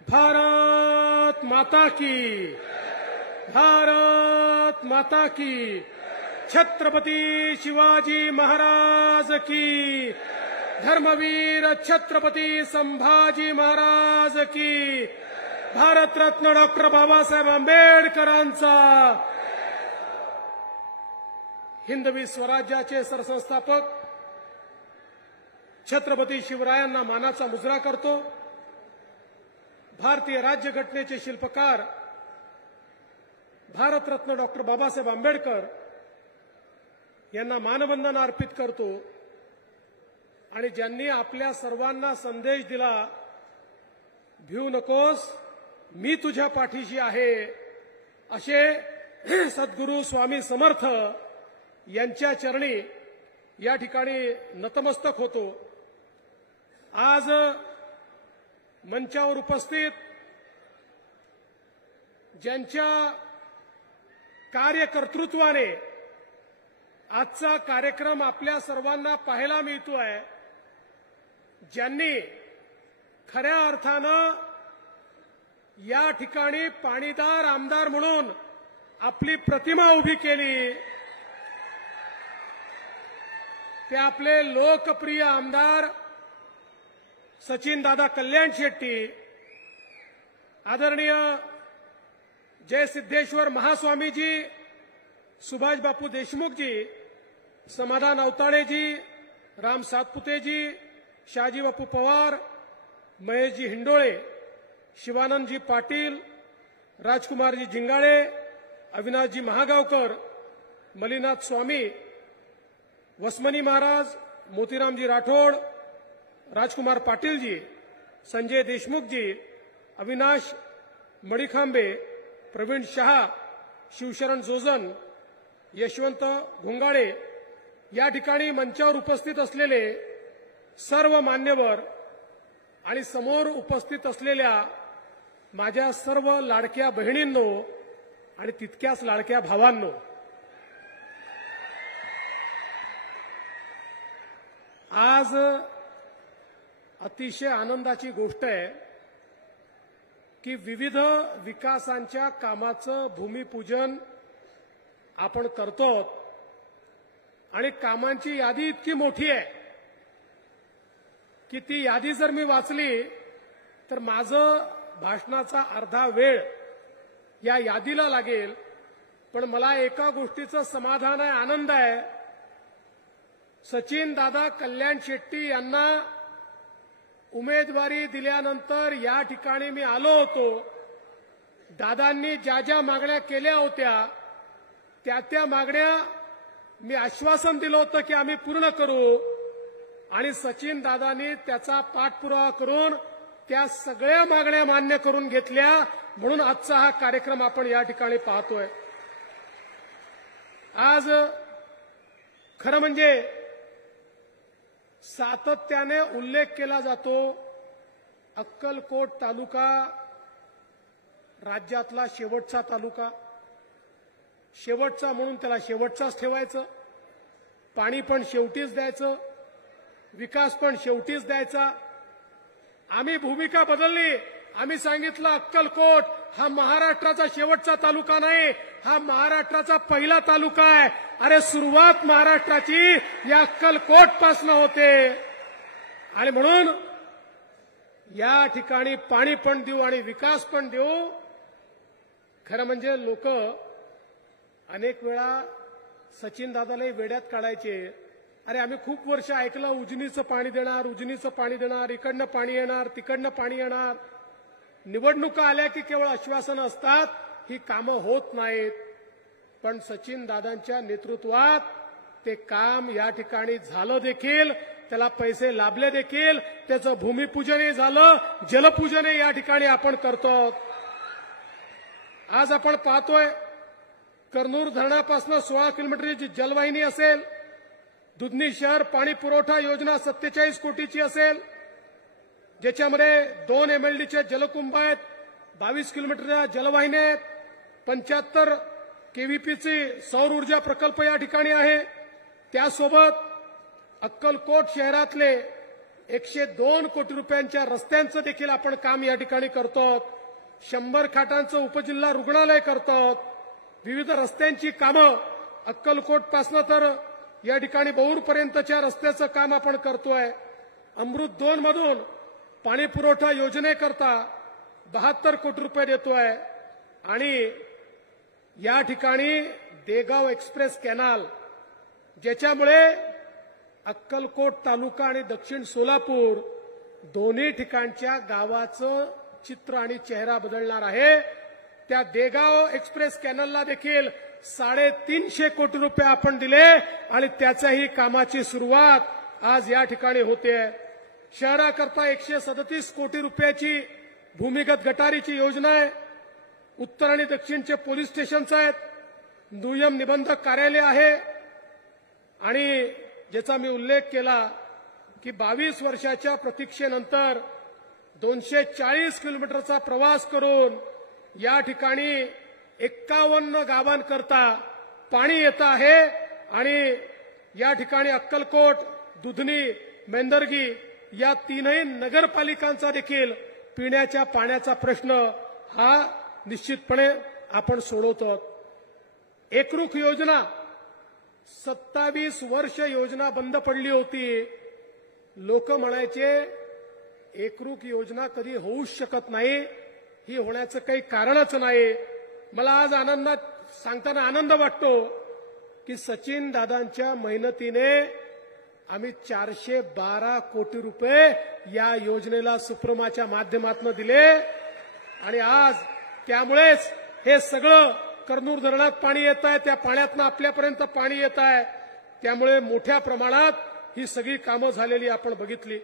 भारत माता की, भारत माता की, छत्रपती शिवाजी महाराज की, धर्मवीर छत्रपती संभाजी महाराज की, भारतरत्न डॉक्टर बाबासाहेब आंबेडकरांचा, हिंदवी स्वराज्याचे सरसंस्थापक छत्रपती शिवरायांना मानाचा मुजरा करतो। भारतीय राज्यघटनेचे शिल्पकार भारतरत्न डॉक्टर बाबासाहेब आंबेडकर यांना मानवंदना अर्पित करतो आणि ज्यांनी आपल्या सर्वांना संदेश दिला, भिऊ नकोस, मी तुझ्या पाठीशी आहे, असे सद्गुरू स्वामी समर्थ यांच्या चरणी या ठिकाणी नतमस्तक होतो। आज मंचावर उपस्थित ज्यांच्या कार्यकर्तृत्वाने आजचा कार्यक्रम आपल्या सर्वांना पाहायला मिळतोय, ज्यांनी खऱ्या अर्थानं या ठिकाणी पाणीदार आमदार म्हणून आपली प्रतिमा उभी केली, ते आपले लोकप्रिय आमदार सचिनदादा कल्याण शेट्टी, आदरणीय जयसिद्धेश्वर महास्वामीजी, सुभाष बापू देशमुखजी, समाधान अवताडेजी, राम सातपुतेजी, शहाजी बापू पवार, महेशजी हिंडोळे, शिवानंदजी पाटील, राजकुमारजी जिंगाळे, अविनाशजी महागावकर, मलिनाथ स्वामी, वसमनी महाराज, मोतीरामजी राठोड, राजकुमार पाटीलजी, संजय देशमुखजी, अविनाश मणिखांबे, प्रवीण शहा, शिवशरण जोजन, यशवंत घोंगाळे, या ठिकाणी मंचावर उपस्थित असलेले सर्व मान्यवर आणि समोर उपस्थित असलेल्या माझ्या सर्व लाडक्या बहिणींनो आणि तितक्याच लाडक्या भावांनो, आज अतिशय आनंदाची गोष्ट आहे की विविध विकासांच्या कामाचं भूमिपूजन आपण करतो आणि कामांची यादी इतकी मोठी आहे की ती यादी जर मी वाचली तर माझं भाषणाचा अर्धा वेळ या यादीला लागेल। पण मला एका गोष्टीचं समाधान आहे, आनंद आहे, सचिन दादा कल्याण शेट्टी यांना उमेदवारी दिल्यानंतर या ठिकाणी मी आलो होतो। दादांनी ज्या ज्या मागण्या केल्या होत्या त्या मागण्या मी आश्वासन दिलं होतं की आम्ही पूर्ण करू आणि सचिन दादांनी त्याचा पाठपुरावा करून त्या सगळ्या मागण्या मान्य करून घेतल्या, म्हणून आजचा हा कार्यक्रम आपण या ठिकाणी पाहतोय। आज खरं म्हणजे सातत्याने उल्लेख केला जातो, अक्कलकोट तालुका राज्यातला शेवटचा तालुका, शेवटचा म्हणून त्याला शेवटचाच ठेवायचं, पाणी पण शेवटीच द्यायचं, विकास पण शेवटीच द्यायचा। आम्ही भूमिका बदलली, आम्ही सांगितलं अक्कलकोट हा महाराष्ट्राचा शेवटचा तालुका नाही, हा महाराष्ट्राचा पहिला तालुका आहे। अरे सुरुवात महाराष्ट्राची या अक्कलकोट पासून होते आणि म्हणून या ठिकाणी पाणी पण देऊ आणि विकास पण देऊ। खरं म्हणजे लोक अनेक वेळा सचिन दादालाही वेड्यात काढायचे, अरे आम्ही खूप वर्ष ऐकलं उजनीचं पाणी देणार, उजनीचं पाणी देणार, इकडनं पाणी येणार, तिकडनं पाणी येणार। निवडणुका आल्या की केवळ आश्वासनं असतात, ही कामं होत नाहीत। पण सचिन दादांच्या नेतृत्वात ते काम या ठिकाणी झालं देखील, त्याला पैसे लाभले देखील, त्याचं भूमिपूजनही झालं, जलपूजनही या ठिकाणी आपण करतो। आज आपण पाहतोय कर्नूल धरणापासून 16 किलोमीटरची जलवाहिनी असेल, दुधनी शहर पाणी पुरवठा योजना 47 कोटीची असेल, ज्याच्यामध्ये 2 MLDचे जलकुंभ आहेत, 22 किलोमीटरच्या जलवाहिन्या आहेत, 75 KVPची सौर ऊर्जा प्रकल्प या ठिकाणी आहे। त्यासोबत अक्कलकोट शहरातले 102 कोटी रुपयांच्या रस्त्यांचं देखील आपण काम या ठिकाणी करतो. 100 खाटांचं उपजिल्हा रुग्णालय करतो. विविध रस्त्यांची कामं अक्कलकोटपासनं तर या ठिकाणी बौरपर्यंतच्या रस्त्याचं काम आपण करतोय. अमृत 2 मधून पाणी पुरवठा योजनेकरता 72 कोटी रुपये देतोय. आणि या ठिकाणी देगाव एक्सप्रेस कॅनाल ज्याच्यामुळे अक्कलकोट तालुका आणि दक्षिण सोलापूर दोन्ही ठिकाणच्या गावाचं चित्र आणि चेहरा बदलणार आहे. त्या देगाव एक्सप्रेस कॅनलला देखील 350 कोटी रुपये आपण दिले आणि त्याच्याही कामाची सुरुवात आज या ठिकाणी होते. शहराकरता 137 कोटी रुपयाची भूमिगत गटारीची योजना आहे. उत्तर आणि दक्षिणचे पोलीस स्टेशन्स आहेत. दुय्यम निबंधक कार्यालय आहे. आणि ज्याचा मी उल्लेख केला की 22 वर्षाच्या प्रतीक्षेनंतर 240 किलोमीटरचा प्रवास करून या ठिकाणी 51 गावांकरता पाणी येत आहे. आणि या ठिकाणी अक्कलकोट, दुधनी, मेंदर्गी या तीनही नगरपालिकांचा देखील पिण्याच्या पाण्याचा प्रश्न हा निश्चितपणे आपण सोडवतो. एकरूप योजना 27 वर्ष योजना बंद पडली होती. लोक म्हणायचे एकरूप योजना कधी होऊच शकत नाही, ही होण्याचं काही कारणच नाही. मला आज सांगताना आनंद वाटतो की सचिन दादांच्या मेहनतीने आम्ही 412 कोटी रुपये या योजनेला सुप्रमाच्या माध्यमातून दिले. आणि आज त्यामुळेच हे सगळं कर्नूल धरणात पाणी येत आहे, त्या पाण्यातनं आपल्यापर्यंत पाणी येत आहे. त्यामुळे मोठ्या प्रमाणात ही सगळी कामं झालेली आपण बघितली.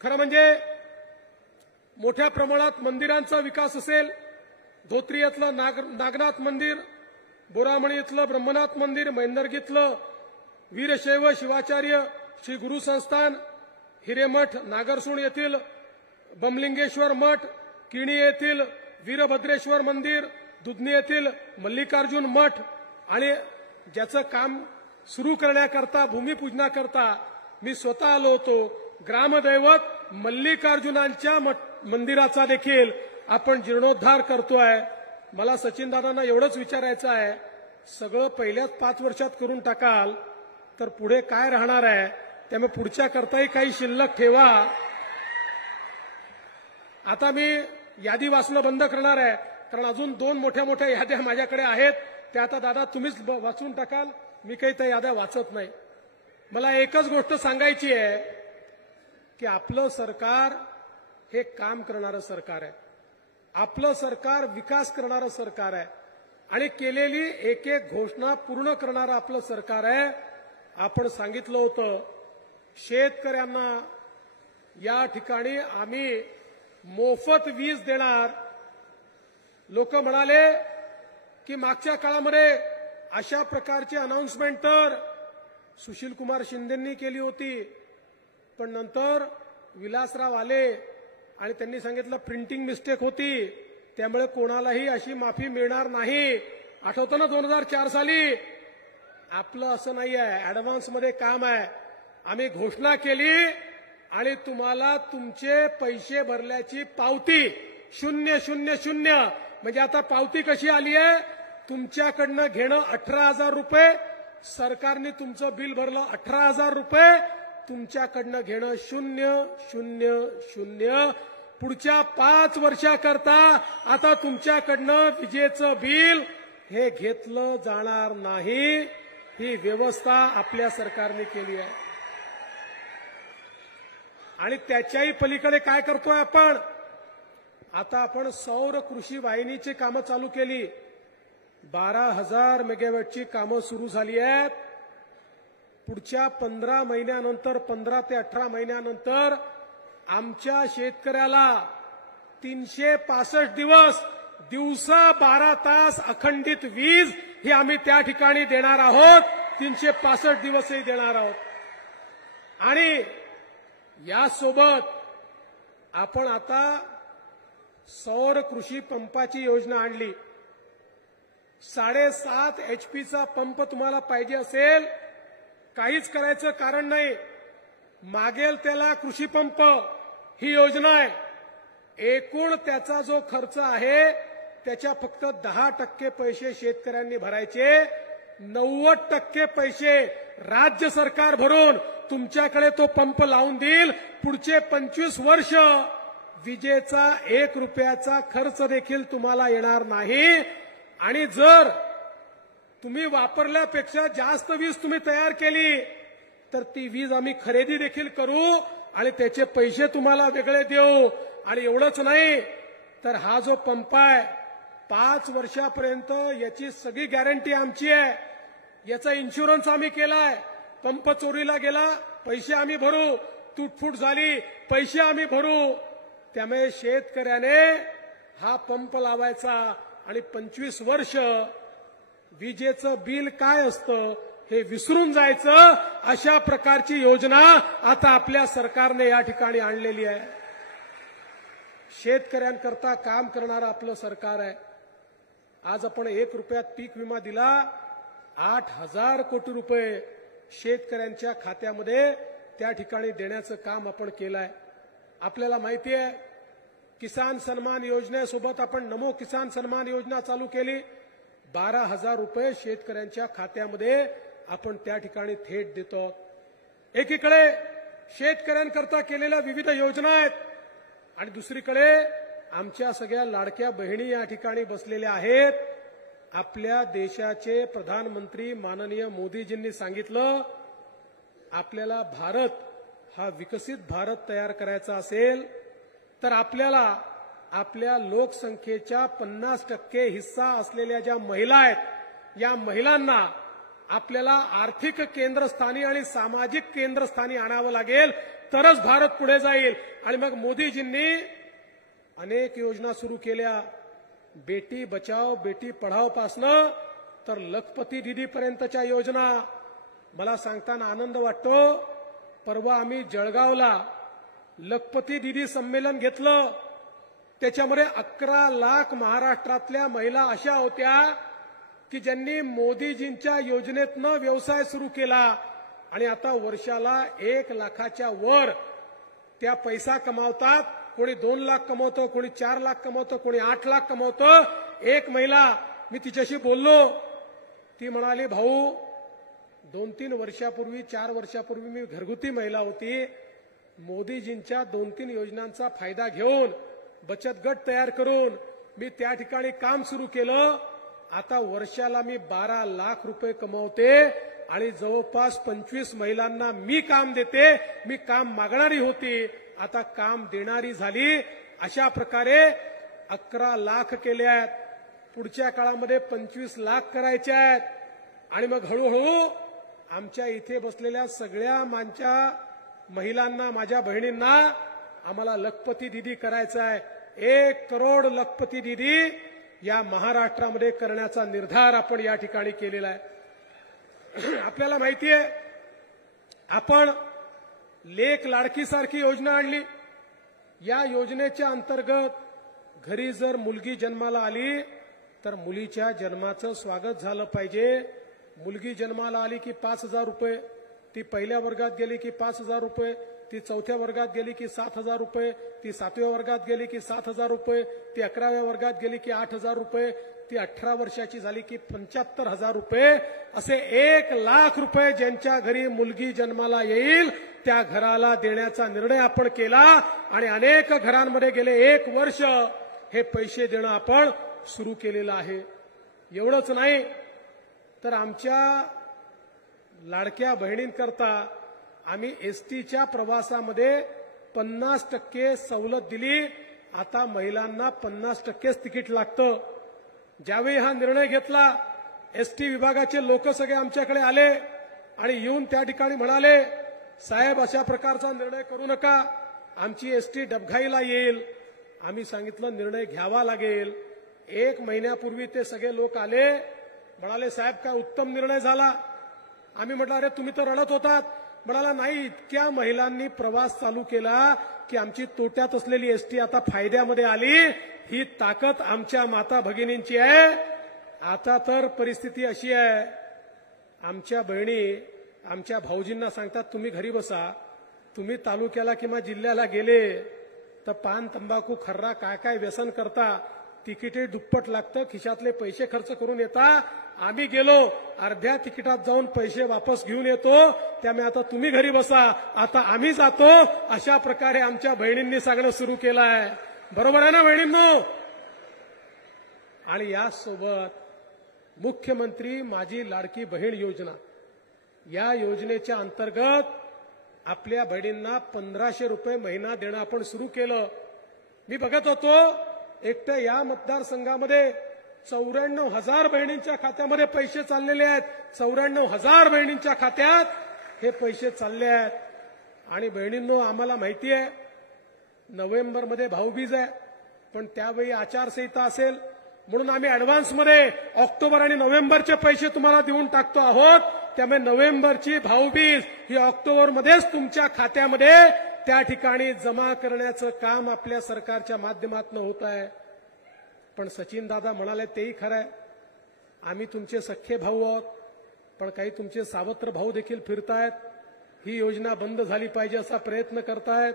खरं म्हणजे मोठ्या प्रमाणात मंदिरांचा विकास असेल. धोत्रियातलं नागनाथ मंदिर, बोरामणी इथलं ब्रह्मनाथ मंदिर, मैंदर्गीतलं वीरशैव शिवाचार्य श्री गुरु संस्थान, हिरेमठ नागरसूण येथील बमलिंगेश्वर मठ, किणी येथील वीरभद्रेश्वर मंदिर, दुधनी येथील मल्लिकार्जुन मठ आणि ज्याचं काम सुरू करण्याकरता भूमिपूजनाकरता मी स्वतः आलो होतो. ग्रामदैवत मल्लिकार्जुनांच्या मंदिराचा देखील आपण जीर्णोद्धार करतोय. मला सचिन दादांना एवढंच विचारायचं आहे, सगळं पहिल्याच 5 वर्षात करून टाकाल तर पुढे काय राहणार आहे? त्यामुळे पुढच्या करताही काही शिल्लक ठेवा. आता मी यादी वाचणं बंद करणार आहे, कारण अजून 2 मोठ्या मोठ्या याद्या माझ्याकडे आहेत. त्या आता दादा तुम्हीच वाचून टाकाल, मी काही त्या याद्या वाचत नाही. मला एकच गोष्ट सांगायची आहे की आपलं सरकार हे काम करणारं सरकार आहे. आपलं सरकार विकास करणारं सरकार आहे आणि केलेली एक एक घोषणा पूर्ण करणारं आपलं सरकार आहे. आपण सांगितलं होतं शेतकऱ्यांना या ठिकाणी आम्ही मोफत वीज देणार. लोक म्हणाले की मागच्या काळामध्ये अशा प्रकारची अनाउन्समेंट तर सुशीलकुमार शिंदेंनी केली होती, पण नंतर विलासराव आले आणि त्यांनी सांगितलं प्रिंटिंग मिस्टेक होती, त्यामुळे कोणालाही अशी माफी मिळणार नाही. आठवतं ना 2004 साली? आपलं असं नाही आहे, ऍडव्हान्समध्ये काम आहे. आम्ही घोषणा केली आणि तुम्हाला तुमचे पैसे भरल्याची पावती 000 म्हणजे आता पावती कशी आली आहे? तुमच्याकडनं घेणं 18,000 रुपये, सरकारने तुमचं बिल भरलं 18,000 रुपये, तुमच्याकडनं घेणं 000. पुढच्या 5 वर्षाकरता आता तुमच्याकडनं विजेचं बिल हे घेतलं जाणार नाही. ही व्यवस्था आपल्या सरकारने केली आहे. आणि त्याच्याही पलीकडे काय करतोय आपण? आता आपण सौर कृषी वाहिनीची कामं चालू केली. 12,000 मेगावॅटची कामं सुरू झाली आहेत. पुढच्या 15 महिन्यानंतर 15 ते 18 महिन्यानंतर आमच्या शेतकऱ्याला 365 दिवस दिवसा 12 तास अखंडित वीज ही आम्ही त्या ठिकाणी देणार आहोत. 365 दिवसही देणार आहोत. आणि यासोबत आपण आता सौर कृषी पंपाची योजना आणली. 7.5 HPचा पंप तुम्हाला पाहिजे असेल, काहीच करायचं कारण नाही. मागेल त्याला कृषी पंप ही योजना आहे. एकूण त्याचा जो खर्च आहे त्याच्या फक्त 10% पैसे शेतकऱ्यांनी भरायचे, 90% पैसे राज्य सरकार भरून तुमच्याकडे तो पंप लावून देईल. पुढचे 25 वर्ष विजेचा 1 रुपयाचा खर्च देखील तुम्हाला येणार नाही. आणि जर तुम्ही वापरल्यापेक्षा जास्त वीज तुम्ही तयार केली तर ती वीज आम्ही खरेदी देखील करू आणि त्याचे पैसे तुम्हाला वेगळे देऊ. आणि एवढंच नाही तर हा जो पंप आहे 5 वर्षापर्यंत याची सगळी गॅरंटी आमची आहे. याचा इन्शुरन्स आम्ही केलाय. पंप चोरीला गेला पैसे आम्ही भरू, तुटफूट झाली पैसे आम्ही भरू. त्यामुळे शेतकऱ्याने हा पंप लावायचा आणि 25 वर्ष विजेचं बिल काय असतं हे विसरून जायचं. अशा प्रकारची योजना आता आपल्या सरकारने या ठिकाणी आणलेली आहे. शेतकऱ्यांकरता काम करणारं आपलं सरकार आहे. आज आपण 1 रुपयात पीक विमा दिला. 8,000 कोटी रुपये शेतकऱ्यांच्या खात्यामध्ये त्या ठिकाणी देण्याचं काम आपण केलं आहे. आपल्याला माहिती आहे किसान सन्मान योजनेसोबत आपण नमो किसान सन्मान योजना चालू केली. 12,000 रुपये शेतकऱ्यांच्या खात्यामध्ये आपण त्या ठिकाणी थेट देतो. एकीकडे शेतकऱ्यांकरता केलेल्या विविध योजना आहेत आणि दुसरीकडे आमच्या सगळ्या लाडक्या बहिणी या ठिकाणी बसलेल्या आहेत. आपल्या देशाचे प्रधानमंत्री माननीय मोदीजींनी सांगितलं आपल्याला भारत हा विकसित भारत तयार करायचा असेल तर आपल्याला आपल्या लोकसंख्येच्या 50% हिस्सा असलेल्या ज्या महिला आहेत या महिलांना आपल्याला आर्थिक केंद्रस्थानी आणि सामाजिक केंद्रस्थानी आणावं लागेल तरच भारत पुढे जाईल. आणि मग मोदीजींनी अनेक योजना सुरू केल्या. बेटी बचाओ बेटी पढाओ पासनं तर लखपती दीदीपर्यंतच्या योजना. मला सांगताना आनंद वाटतो परवा आम्ही जळगावला लखपती दीदी संमेलन घेतलं. त्याच्यामध्ये 11 लाख महाराष्ट्रातल्या महिला अशा होत्या की ज्यांनी मोदीजींच्या योजनेतनं व्यवसाय सुरू केला आणि आता वर्षाला 1 लाखाच्या वर त्या पैसा कमावतात. कोणी 2 लाख कमवतं, कोणी 4 लाख कमवतं, कोणी 8 लाख कमवतं. एक महिला मी तिच्याशी बोललो, ती म्हणाली भाऊ 2-3 वर्षापूर्वी 4 वर्षापूर्वी मी घरगुती महिला होती. मोदीजींच्या 2-3 योजनांचा फायदा घेऊन बचत गट तयार करून मी त्या ठिकाणी काम सुरू केलं. आता वर्षाला मी 12 लाख रुपये कमवते आणि जवळपास 25 महिलांना मी काम देते. मी काम मागणारी होती आता काम देणारी झाली. अशा प्रकारे 11 लाख केले आहेत. पुढच्या काळामध्ये 25 लाख करायचे आहेत. आणि मग हळूहळू आमच्या इथे बसलेल्या सगळ्या महिलांना माझ्या बहिणींना आम्हाला लखपती दीदी करायचं आहे. 1 करोड लखपती दीदी या महाराष्ट्रामध्ये करण्याचा निर्धार आपण या ठिकाणी केलेला आहे. आपल्याला माहिती आहे आपण लेक लाडकीसारखी योजना आणली. या योजनेच्या अंतर्गत घरी जर मुलगी जन्माला आली तर मुलीच्या जन्माचं स्वागत झालं पाहिजे. मुलगी जन्माला आली की 5,000 रुपये, ती पहिल्या वर्गात गेली की 5,000 रुपये, ती 4थ्या वर्गात गेली की 7,000 रुपये, ती 7व्या वर्गात गेली की 7,000 रुपये, ती 11व्या वर्गात गेली की 8,000 रुपये, ती 18 वर्षाची झाली की 75,000 रुपये. असे 1 लाख रुपये ज्यांच्या घरी मुलगी जन्माला येईल त्या घराला देण्याचा निर्णय आपण केला. आणि अनेक घरांमध्ये गेले 1 वर्ष हे पैसे देणं आपण सुरू केलेलं आहे. एवढंच नाही तर आमच्या लाडक्या बहिणींकरता आम्ही एसटीच्या प्रवासामध्ये 50% सवलत दिली. आता महिलांना 50%च तिकीट लागतं. ज्यावेळी हा निर्णय घेतला एसटी विभागाचे लोक सगळे आमच्याकडे आले आणि येऊन त्या ठिकाणी म्हणाले साहेब अशा प्रकारचा निर्णय करू नका, आमची एसटी डबघाईला येईल. आम्ही सांगितलं निर्णय घ्यावा लागेल. 1 महिन्यापूर्वी ते सगळे लोक आले, म्हणाले साहेब काय उत्तम निर्णय झाला. आम्ही म्हटलं अरे तुम्ही तर रडत होतात. म्हणाला नाही इतक्या महिलांनी प्रवास चालू केला की आमची तोट्यात असलेली एसटी आता फायद्यामध्ये आली. ही ताकद आमच्या माता भगिनींची आहे. आता तर परिस्थिती अशी आहे आमच्या बहिणी आमच्या भाऊजींना सांगतात तुम्ही घरी बसा, तुम्ही तालुक्याला किंवा जिल्ह्याला गेले तर पान तंबाखू खर्रा काय काय व्यसन करता, तिकीटे दुप्पट लागतं, खिशातले पैसे खर्च करून येता. आम्ही गेलो अर्ध्या तिकिटात जाऊन पैसे वापस घेऊन येतो. त्यामुळे आता तुम्ही घरी बसा, आता आम्ही जातो. अशा प्रकारे आमच्या बहिणींनी सांगणं सुरू केलं आहे. बरोबर आहे ना बहिणींनो? आणि यासोबत मुख्यमंत्री माझी लाडकी बहीण योजना, या योजनेच्या अंतर्गत आपल्या बहिणींना 1500 रुपये महिना देणं आपण सुरू केलं. मी बघत होतो एकट्या या मतदारसंघामध्ये 94,000 बहिणींच्या खात्यामध्ये पैसे चाललेले आहेत. 94,000 बहिणींच्या खात्यात हे पैसे चालले आहेत. आणि बहिणींनो, आम्हाला माहिती आहे नोव्हेंबरमध्ये भाऊबीज आहे, पण त्यावेळी आचारसंहिता असेल, म्हणून आम्ही अॅडव्हान्समध्ये ऑक्टोबर आणि नोव्हेंबरचे पैसे तुम्हाला देऊन टाकतो आहोत. त्यामुळे नोव्हेंबरची भाऊबीज ही ऑक्टोबरमध्येच तुमच्या खात्यामध्ये त्या ठिकाणी जमा करण्याचं काम आपल्या सरकारच्या माध्यमातून होत आहे. पण सचिन दादा म्हणाले तेही खरं आहे, आम्ही तुमचे सख्खे भाऊ आहोत, पण काही तुमचे सावत्र भाऊ देखील फिरतायत. ही योजना बंद झाली पाहिजे असा प्रयत्न करतायत.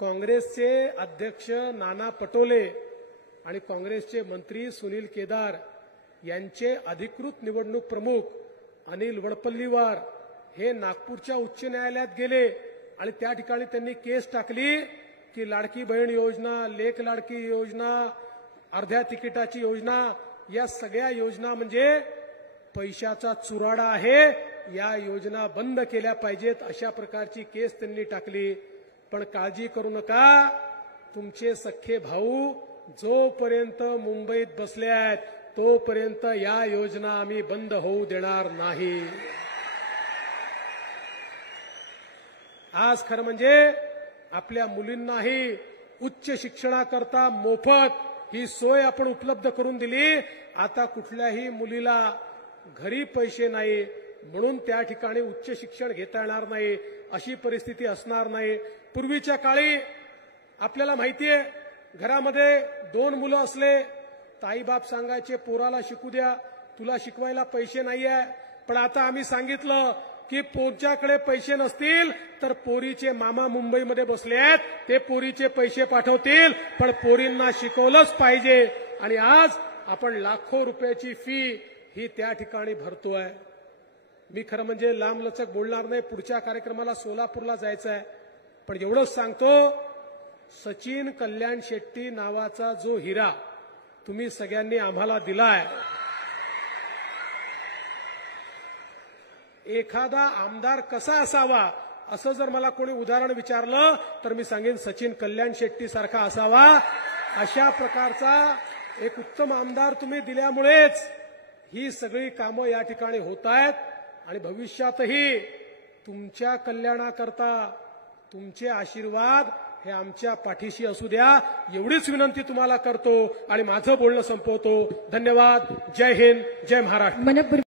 काँग्रेसचे अध्यक्ष नाना पटोले आणि काँग्रेसचे मंत्री सुनील केदार यांचे अधिकृत निवडणूक प्रमुख अनिल वडपल्लीवार हे नागपूरच्या उच्च न्यायालयात गेले आणि त्या ठिकाणी त्यांनी केस टाकली की लाडकी बहीण योजना, लेक लाडकी योजना, अर्ध्या तिकिटाची योजना, या सगळ्या योजना म्हणजे पैशाचा चुराडा आहे. या योजना बंद केल्या पाहिजेत अशा प्रकारची केस त्यांनी टाकली. पण काळजी करू नका, तुमचे सख्खे भाऊ जोपर्यंत मुंबईत बसले आहेत तोपर्यंत या योजना आम्ही बंद होऊ देणार नाही. आज खरं म्हणजे आपल्या मुलींनाही उच्च शिक्षणाकरता मोफत ही सोय आपण उपलब्ध करून दिली. आता कुठल्याही मुलीला घरी पैसे नाही म्हणून त्या ठिकाणी उच्च शिक्षण घेता येणार नाही अशी परिस्थिती असणार नाही. पूर्वीच्या काळी आपल्याला माहिती आहे, घरामध्ये 2 मुलं असले ताईबाप सांगायचे पोराला शिकू द्या, तुला शिकवायला पैसे नाही आहे. पण आता आम्ही सांगितलं की पोरच्याकडे पैसे नसतील तर पोरीचे मामा मुंबईमध्ये बसले आहेत, ते पोरीचे पैसे पाठवतील, पण पोरींना शिकवलंच पाहिजे. आणि आज आपण लाखो रुपयाची फी ही त्या ठिकाणी भरतोय. मी खरं म्हणजे लांबलचक बोलणार नाही, पुढच्या कार्यक्रमाला सोलापूरला जायचं आहे. पण एवढंच सांगतो, सचिन कल्याण शेट्टी नावाचा जो हिरा तुम्ही सगळ्यांनी आम्हाला दिलाय, एखादा आमदार कसा असावा असं जर मला कोणी उदाहरण विचारलं तर मी सांगेन सचिन कल्याण शेट्टी सारखा असावा. अशा प्रकारचा एक उत्तम आमदार तुम्ही दिल्यामुळेच ही सगळी कामं या ठिकाणी होत आहेत. आणि भविष्यातही तुमच्या कल्याणाकरता तुमचे आशीर्वाद हे आमच्या पाठीशी असू द्या, एवढीच विनंती तुम्हाला करतो आणि माझं बोलणं संपवतो. धन्यवाद. जय हिंद, जय महाराष्ट्र.